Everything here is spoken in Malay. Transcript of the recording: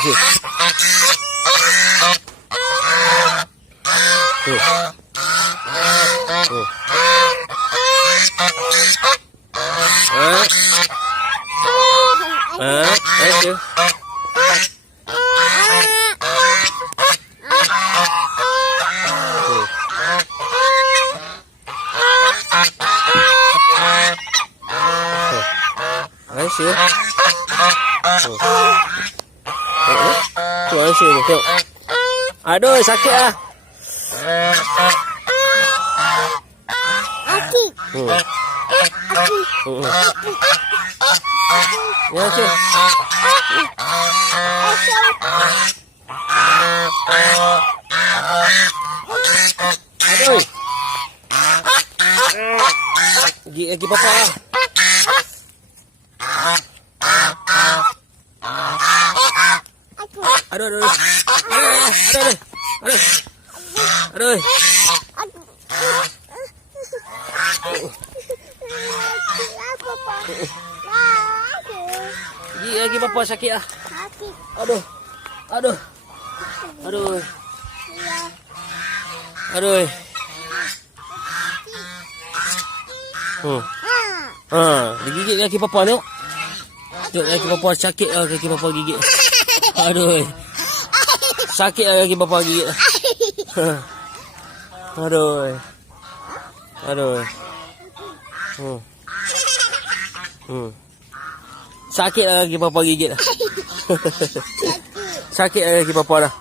Okey. Okey. Aisyah. Tu Aisyah tu. Tengok. Aduh, sakit ah. Akik. Ya, okey. Aduh. Gigit lagi papa lah. Aduh, aduh, aduh. Aduh. Gigi lagi papa sakit ah. Aduh. Aduh. Aduh. Aduh. Digigit kaki papa tengok. Tengok kaki papa sakit lah kaki papa gigit. Aduh. Sakit lah kaki papa gigit. Aduh. Aduh. Sakit lah kaki papa gigit. Sakit lah kaki papa dah.